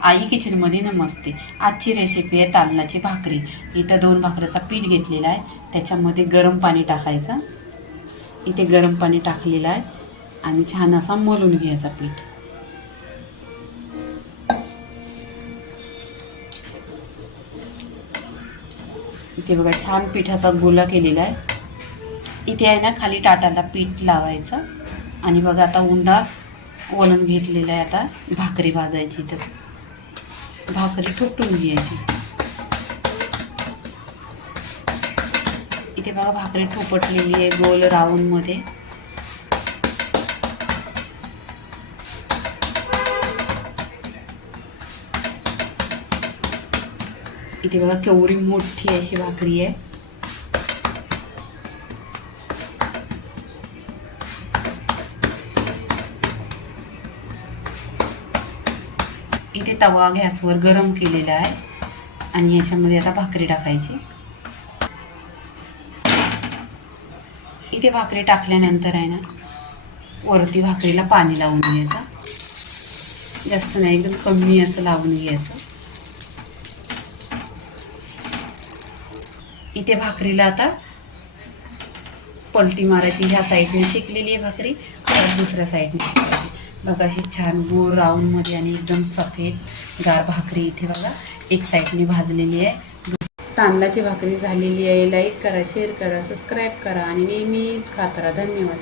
आई किचनमध्ये नमस्ते. आजची रेसिपी आहे तांदळाची भाकरी. इथं दोन भाकरीचा पीठ घेतलेला आहे. त्याच्यामध्ये गरम पाणी टाकायचं. इथे गरम पाणी टाकलेलं आहे. आणि छान असा मलून घ्यायचा पीठ. इथे बघा छान पिठाचा गोला केलेला आहे. इथे आहे ना खाली टाटाला पीठ लावायचं. आणि बघा आता उंडा वळण घेतलेला आहे आता. भाकरी भाजायची इथं. भाकरी ठुकटून घ्यायची. इथे बघा भाकरी ठोपटलेली आहे गोल राऊंडमध्ये इथे बघा केवढी मोठी अशी भाकरी आहे. इथे तवा गॅसवर गरम केलेला आहे. आणि याच्यामध्ये आता भाकरी टाकायची. इथे भाकरी टाकल्यानंतर आहे ना वरती भाकरीला पाणी लावून घ्यायचं. जास्त नाही एकदम कमी असं लावून घ्यायचं. इथे भाकरीला आता पलटी मारायची. ह्या साईडने शिकलेली आहे भाकरी दुसऱ्या साईडने शिकायची बघा अशी छान गोल राऊंडमध्ये आणि एकदम सफेद गार भाकरी इथे बघा एक साईडने भाजलेली आहे. तांदळाची भाकरी झालेली आहे. लाईक करा शेअर करा सबस्क्राईब करा आणि नेहमीच खात राहा. धन्यवाद.